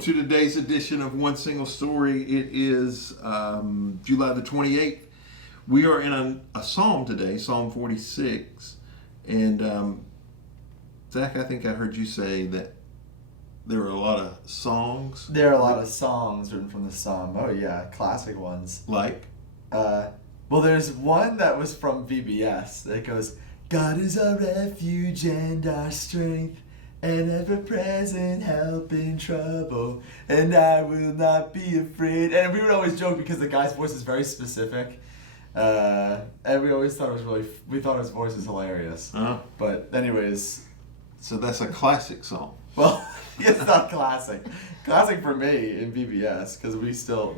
Welcome to today's edition of One Single Story. It is July the 28th. We are in a psalm today, Psalm 46. And Zach, I think I heard you say that there are a lot of songs. There are a lot of songs written from the psalm. Oh yeah, classic ones. Like? Well, there's one that was from VBS that goes, God is our refuge and our strength, an ever-present help in trouble, and I will not be afraid. And we would always joke because the guy's voice is very specific, and we always thought we thought his voice was hilarious. Uh-huh. But anyways. So that's a classic song. Well, it's not classic. Classic for me in VBS, because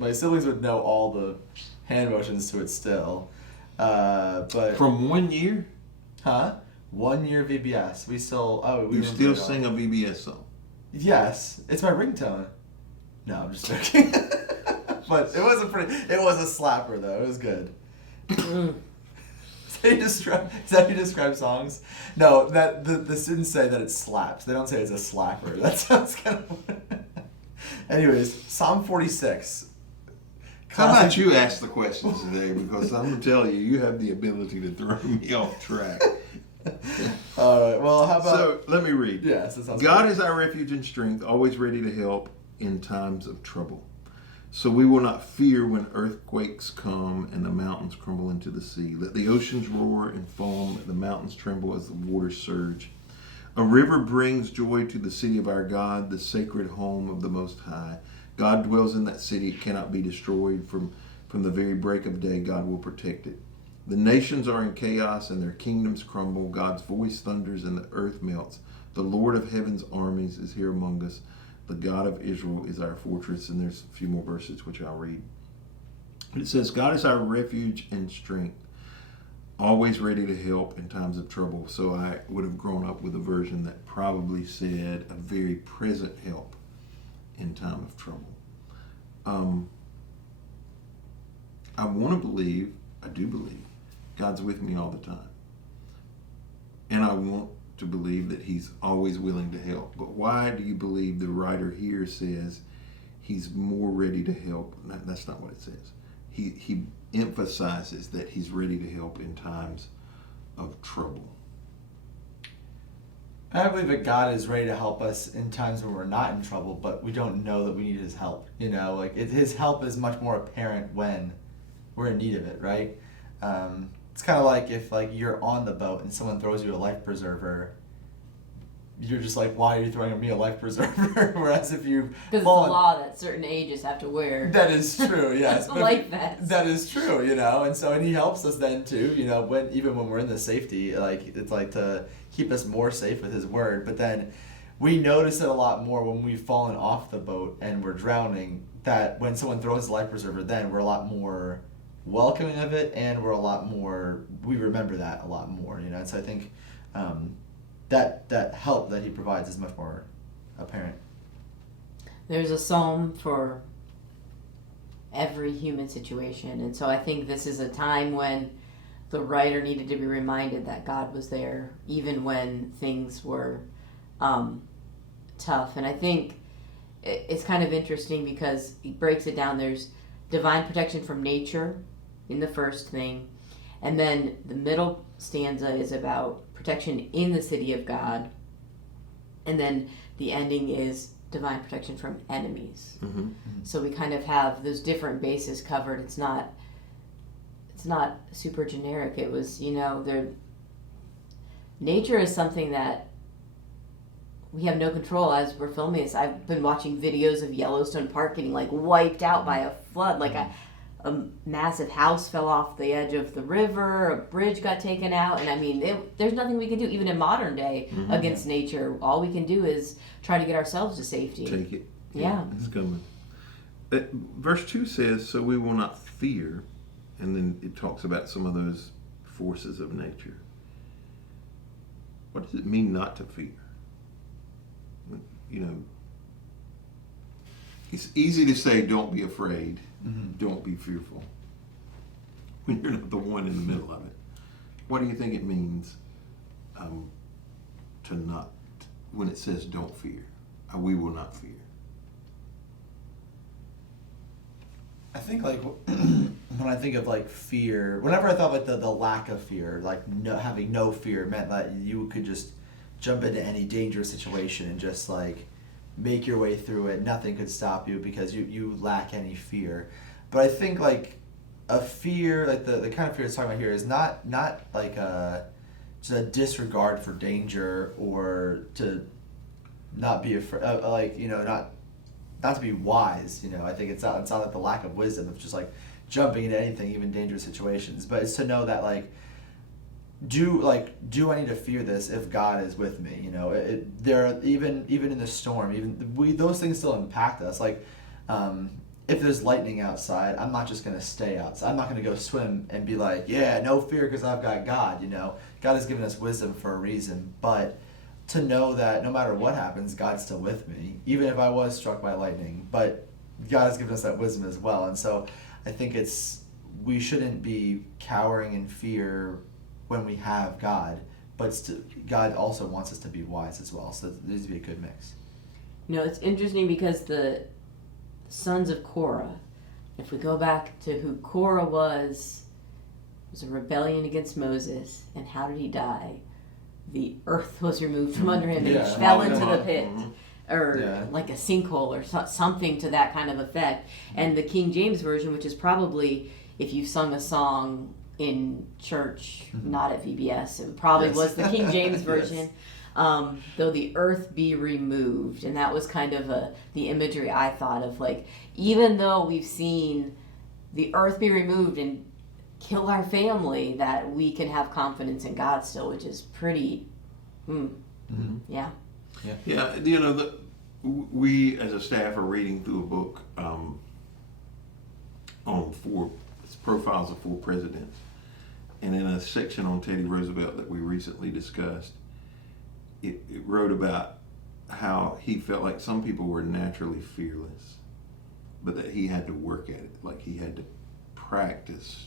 my siblings would know all the hand motions to it still. But From 1 year? Huh? 1 year VBS. We still. You still sing a VBS song? Yes, it's my ringtone. No, I'm just joking. But it was a slapper though. It was good. Is that how you describe songs? No, that the students say that it slaps. They don't say it's a slapper. That sounds kind of. Anyways, Psalm 46. How about you ask the questions today? Because I'm going to tell you, you have the ability to throw me off track. All right. Well, how about... So, let me read. Yes, that sounds God good. is our refuge and strength, always ready to help in times of trouble. So we will not fear when earthquakes come and the mountains crumble into the sea. Let the oceans roar and foam, let the mountains tremble as the waters surge. A river brings joy to the city of our God, the sacred home of the Most High. God dwells in that city, it cannot be destroyed. From the very break of day, God will protect it. The nations are in chaos and their kingdoms crumble. God's voice thunders and the earth melts. The Lord of heaven's armies is here among us. The God of Israel is our fortress. And there's a few more verses which I'll read. It says, God is our refuge and strength, always ready to help in times of trouble. So I would have grown up with a version that probably said a very present help in time of trouble. I do believe, God's with me all the time. And I want to believe that he's always willing to help. But why do you believe the writer here says he's more ready to help? That's not what it says. He emphasizes that he's ready to help in times of trouble. I believe that God is ready to help us in times when we're not in trouble, but we don't know that we need his help. His help is much more apparent when we're in need of it, right? It's kind of like if you're on the boat and someone throws you a life preserver, you're just like, why are you throwing me a life preserver? Whereas if you've because it's the law that certain ages have to wear. That is true, yes. Life vest. That is true, and he helps us then too, even when we're in the safety, it's like to keep us more safe with his word. But then we notice it a lot more when we've fallen off the boat and we're drowning, that when someone throws a life preserver, then we're a lot more welcoming of it, and we remember that a lot more, and so I think that help that he provides is much more apparent. There's a psalm for every human situation, and so I think this is a time when the writer needed to be reminded that God was there even when things were tough. And I think it's kind of interesting because he breaks it down. There's divine protection from nature in the first thing, and then the middle stanza is about protection in the city of God, and then the ending is divine protection from enemies. Mm-hmm. So we kind of have those different bases covered. It's not super generic. It was, nature is something that we have no control. As we're filming this, I've been watching videos of Yellowstone Park getting wiped out by a flood. A massive house fell off the edge of the river, a bridge got taken out, and there's nothing we can do, even in modern day, against nature. All we can do is try to get ourselves to safety. Take it. Yeah. It's coming. Verse 2 says, so we will not fear, and then it talks about some of those forces of nature. What does it mean not to fear? It's easy to say, don't be afraid, don't be fearful, when you're not the one in the middle of it. What do you think it means to not, when it says don't fear, we will not fear? I think like when I think of like fear, whenever I thought like the lack of fear, like having no fear meant that you could just jump into any dangerous situation and just like make your way through it. Nothing could stop you because you lack any fear. But I think like a fear, like the kind of fear it's talking about here is not like just a disregard for danger or to not be afraid, like, you know, not to be wise, you know. I think it's not like the lack of wisdom of just like jumping into anything, even dangerous situations, but it's to know that like do I need to fear this if God is with me, you know. There are, even in the storm, those things still impact us. Like if there's lightning outside, I'm not just going to stay outside. I'm not going to go swim and be like, yeah, no fear because I've got God, you know. God has given us wisdom for a reason, but to know that no matter what happens, God's still with me, even if I was struck by lightning. But God has given us that wisdom as well. And so I think we shouldn't be cowering in fear when we have God, but God also wants us to be wise as well. So there needs to be a good mix. You know, it's interesting because the sons of Korah, if we go back to who Korah was a rebellion against Moses. And how did he die? The earth was removed from under him and he fell into the pit. Or like a sinkhole or something to that kind of effect. And the King James Version, which is probably, if you sung a song in church, not at VBS, it probably was the King James Version. Though the earth be removed. And that was kind of the imagery I thought of, like, even though we've seen the earth be removed and kill our family, that we can have confidence in God still, which is pretty, yeah. Yeah, you know, we as a staff are reading through a book on profiles of 4 presidents. And in a section on Teddy Roosevelt that we recently discussed, it wrote about how he felt like some people were naturally fearless, but that he had to work at it, like he had to practice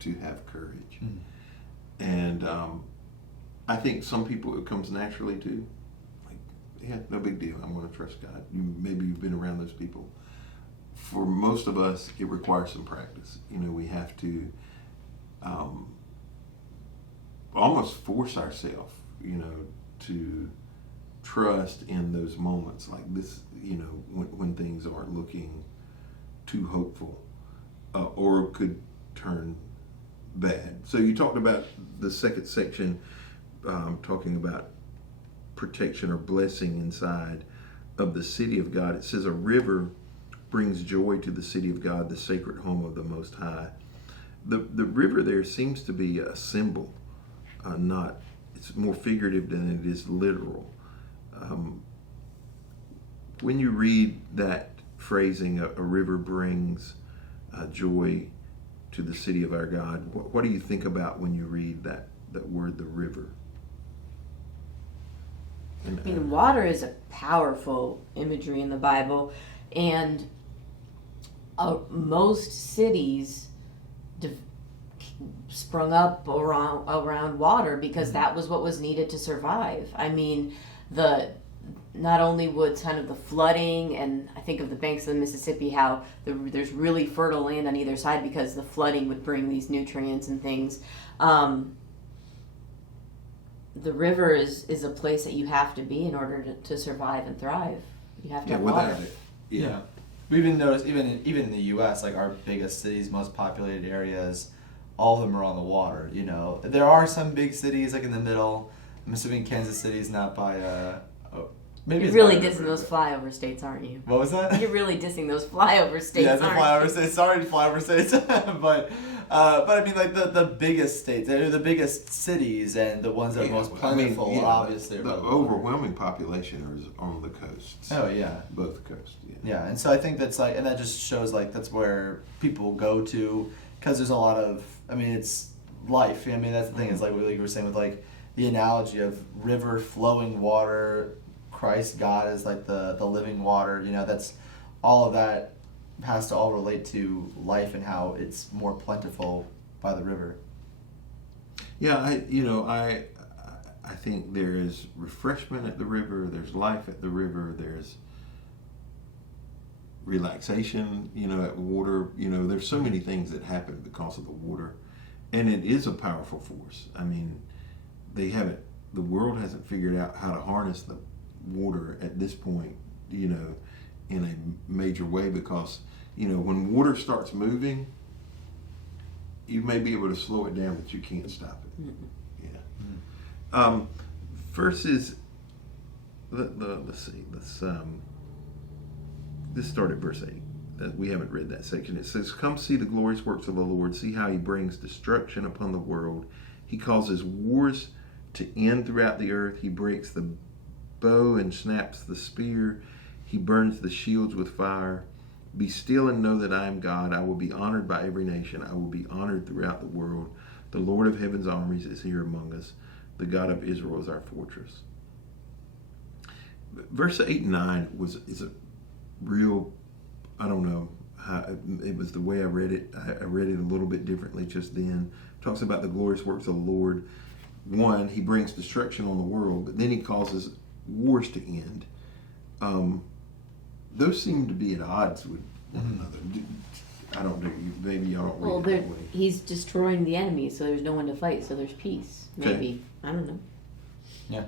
to have courage. And I think some people it comes naturally to, like, yeah, no big deal, I'm going to trust God. Maybe you've been around those people. For most of us, it requires some practice. You know, we have to almost force ourselves, you know, to trust in those moments like this, you know, when things aren't looking too hopeful or could turn bad. So you talked about the second section, talking about protection or blessing inside of the city of God. It says a river brings joy to the city of God, the sacred home of the Most High. The river there seems to be a symbol, it's more figurative than it is literal. When you read that phrasing, a river brings joy to the city of our God, what do you think about when you read that word, the river? I mean, water is a powerful imagery in the Bible, and most cities sprung up around water because that was what was needed to survive. I mean, not only would kind of the flooding, and I think of the banks of the Mississippi, how there's really fertile land on either side because the flooding would bring these nutrients and things. The river is a place that you have to be in order to survive and thrive. You have to have water. Yeah. We even noticed, even in the U.S., like our biggest cities, most populated areas, all of them are on the water. You know, there are some big cities like in the middle. I'm assuming Kansas City is not by. Maybe you're really dissing those flyover states, aren't you? What was that? You're really dissing those flyover states. Yeah, the flyover states. Sorry, flyover states, but I mean, like the biggest states, they're the biggest cities, and the ones that are most plentiful, obviously. The overwhelming population is on the coasts. Oh yeah, both coasts. Yeah, and so I think that's like, and that just shows like that's where people go to because there's a lot of. I mean, it's life. I mean, that's the thing. Is like we were saying with like the analogy of river flowing water. Christ, God is like the living water, you know, that's all of that has to all relate to life and how it's more plentiful by the river. Yeah, I think there is refreshment at the river, there's life at the river, there's relaxation, at water. There's so many things that happen because of the water. And it is a powerful force. I mean, the world hasn't figured out how to harness the water at this point, in a major way, because, when water starts moving, you may be able to slow it down, but you can't stop it. Mm-hmm. Yeah. Verses, let's see, this started verse 8. We haven't read that section. It says, "Come see the glorious works of the Lord. See how he brings destruction upon the world. He causes wars to end throughout the earth. He breaks the bow and snaps the spear. He burns the shields with fire. Be still and know that I am God. I will be honored by every nation. I will be honored throughout the world. The Lord of heaven's armies is here among us. The God of Israel is our fortress." Verse 8 and 9 is a real, I don't know how, it was the way I read it. I read it a little bit differently just then. It talks about the glorious works of the Lord. One, he brings destruction on the world, but then he causes wars to end. Those seem to be at odds with one another. I don't know. Maybe y'all don't read it that way. He's destroying the enemy, so there's no one to fight, so there's peace. Maybe. Okay. I don't know. Yeah.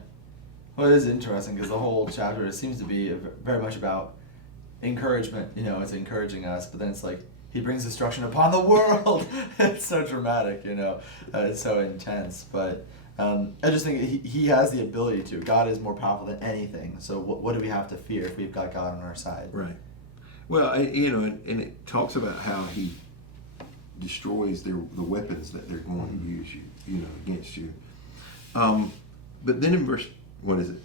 Well, it is interesting because the whole chapter, it seems to be very much about encouragement. It's encouraging us, but then it's like, he brings destruction upon the world. It's so dramatic, it's so intense. But I just think he has the ability to. God is more powerful than anything. So what do we have to fear if we've got God on our side? Right. Well, and it talks about how he destroys the weapons that they're going to use, against you. But then in verse, what is it?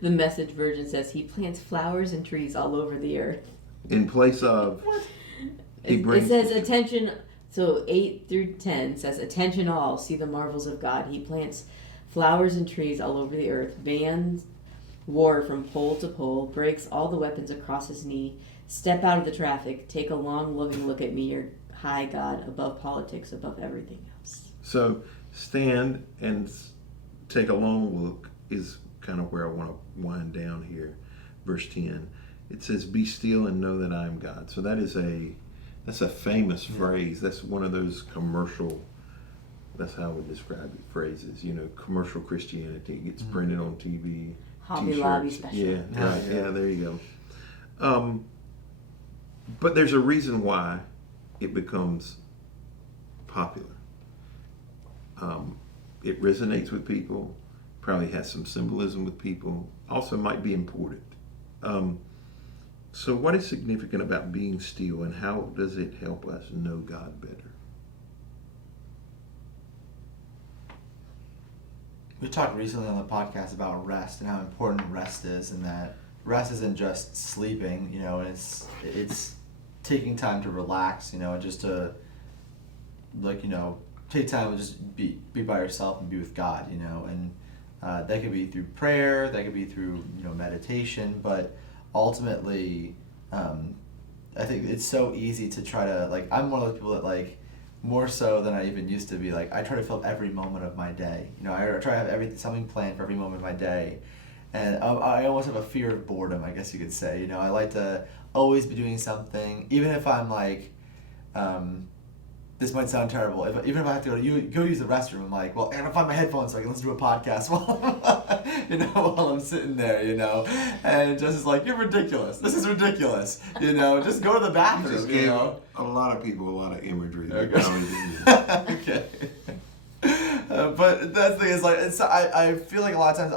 The Message version says he plants flowers and trees all over the earth. In place of, it says attention. So 8 through 10 says, "Attention all, see the marvels of God. He plants flowers and trees all over the earth, bans war from pole to pole, breaks all the weapons across his knee. Step out of the traffic, take a long loving look at me, your high God, above politics, above everything else." So stand and take a long look is kind of where I want to wind down here. Verse 10, it says, "Be still and know that I am God." So that's a famous phrase. That's one of those commercial, that's how I would describe it, phrases. Commercial Christianity. It gets printed on TV. Hobby T-shirts. Lobby special. Yeah, right. Yeah, there you go. But there's a reason why it becomes popular. It resonates with people, probably has some symbolism with people, also might be important. So what is significant about being still, and how does it help us know God better? We talked recently on the podcast about rest and how important rest is, and that rest isn't just sleeping, it's taking time to relax, and just to, take time to just be by yourself and be with God, and that could be through prayer, that could be through, meditation, but ultimately, I think it's so easy to try to, I'm one of those people that, more so than I even used to be, I try to fill every moment of my day. I try to have something planned for every moment of my day. And I almost have a fear of boredom, I guess you could say. I like to always be doing something, even if I'm this might sound terrible. Even if I have to go use the restroom, I'm like, well, I'm gonna find my headphones so I can listen to a podcast while I'm sitting there, And Jess is like, "You're ridiculous. This is ridiculous. Just go to the bathroom." You just gave a lot of people a lot of imagery. Okay. But that's the thing is I feel like a lot of times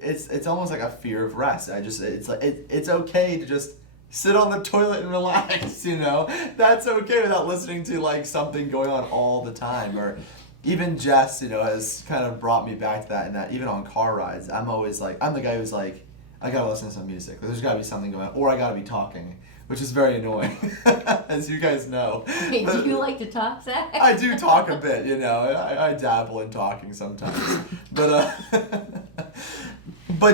it's almost like a fear of rest. It's okay to just sit on the toilet and relax, That's okay without listening to something going on all the time. Or even Jess, has kind of brought me back to that, and that even on car rides, I'm always I'm the guy who's I gotta listen to some music. There's gotta be something going on, or I gotta be talking, which is very annoying, as you guys know. Hey, do you like to talk, Zack? I do talk a bit, I dabble in talking sometimes. But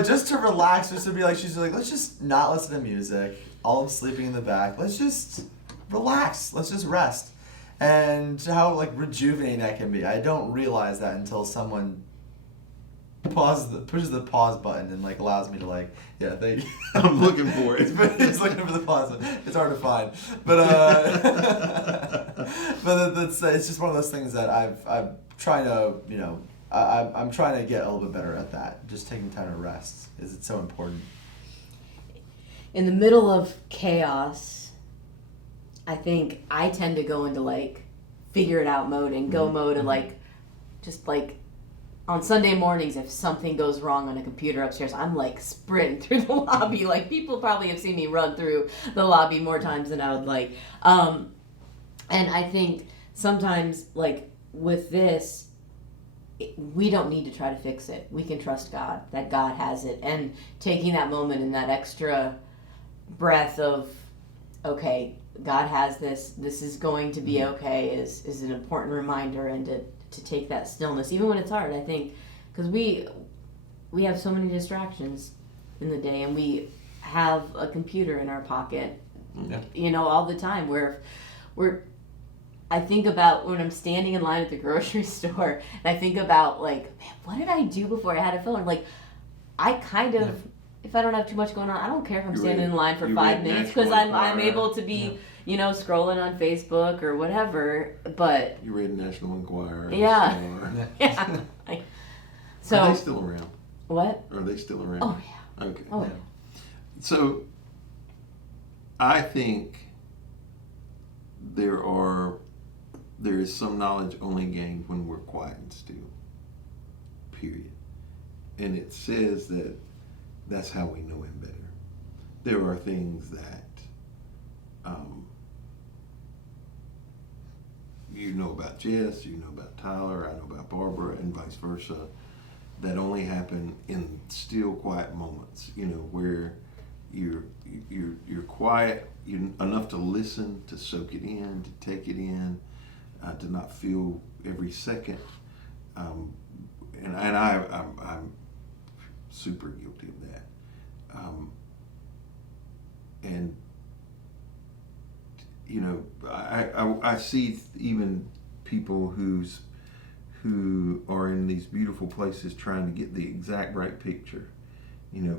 just to relax, just to be she's let's just not listen to music. All sleeping in the back. Let's just relax. Let's just rest. And how rejuvenating that can be. I don't realize that until someone pushes the pause button and like allows me to like thank you. I'm looking for it. He's looking for the pause button. It's hard to find, but but it's just one of those things that I'm trying to I'm trying to get a little bit better at that. Just taking time to rest it's so important. In the middle of chaos, I think I tend to go into like figure it out mode and go mode and like just like on Sunday mornings, if something goes wrong on a computer upstairs, I'm like sprinting through the lobby. Like people probably have seen me run through the lobby more times than I would like. And I think sometimes like with this, we don't need to try to fix it. We can trust God, that God has it. And taking that moment and that extra breath of, okay, God has this, this is going to be okay, is an important reminder, and to take that stillness, even when it's hard, I think, because we have so many distractions in the day, and we have a computer in our pocket, all the time, where I think about when I'm standing in line at the grocery store, and I think about like, man, what did I do before I had a phone? Like, I kind of, if I don't have too much going on, I don't care if I'm standing in line for 5 minutes, because I'm able to be, scrolling on Facebook or whatever. But you read National Enquirer. Yeah. So are they still around? What? Are they still around? Oh yeah. Okay. Oh yeah. So I think there is some knowledge only gained when we're quiet and still. Period. And it says that that's how we know him better. There are things that you know about Jess, you know about Tyler, I know about Barbara, and vice versa, that only happen in still quiet moments, where you're quiet enough to listen, to soak it in, to take it in, to not feel every second. And I'm super guilty of that. And I see even people who are in these beautiful places trying to get the exact right picture,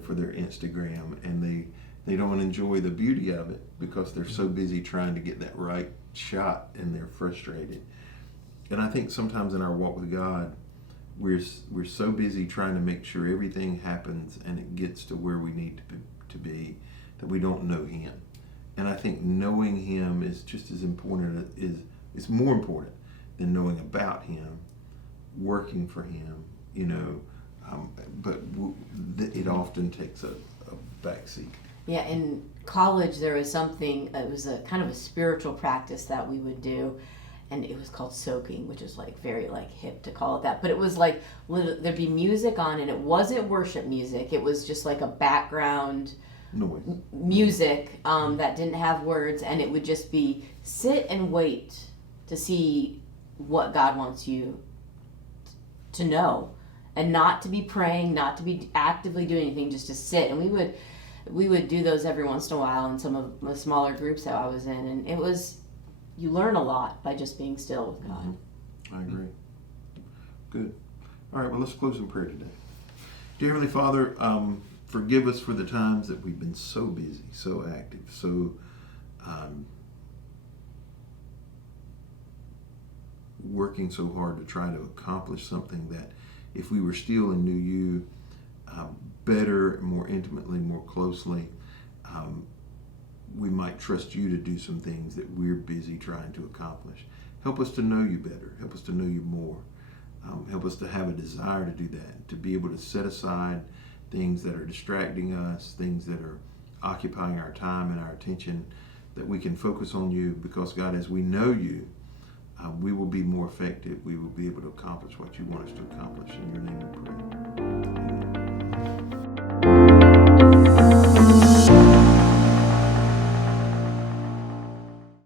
for their Instagram, and they don't enjoy the beauty of it because they're so busy trying to get that right shot, and they're frustrated. And I think sometimes in our walk with God, we're so busy trying to make sure everything happens and it gets to where we need to be that we don't know him. And I think knowing him is just as important, is more important than knowing about him, working for him, but it often takes a backseat. Yeah, in college there was something, it was a kind of a spiritual practice that we would do, and it was called soaking, which is like very like hip to call it that. But it was like, there'd be music on, and it wasn't worship music, it was just like a background noise music that didn't have words, and it would just be sit and wait to see what God wants you to know, and not to be praying, not to be actively doing anything, just to sit. And we would do those every once in a while in some of the smaller groups that I was in, and it was, you learn a lot by just being still with God. I agree. Good. All right, well, let's close in prayer today. Dear Heavenly Father, forgive us for the times that we've been so busy, so active, so working so hard to try to accomplish something that if we were still and knew you better, more intimately, more closely, we might trust you to do some things that we're busy trying to accomplish. Help us to know you better. Help us to know you more. Help us to have a desire to do that, to be able to set aside things that are distracting us, things that are occupying our time and our attention, that we can focus on you, because God, as we know you, we will be more effective. We will be able to accomplish what you want us to accomplish. In your name we pray.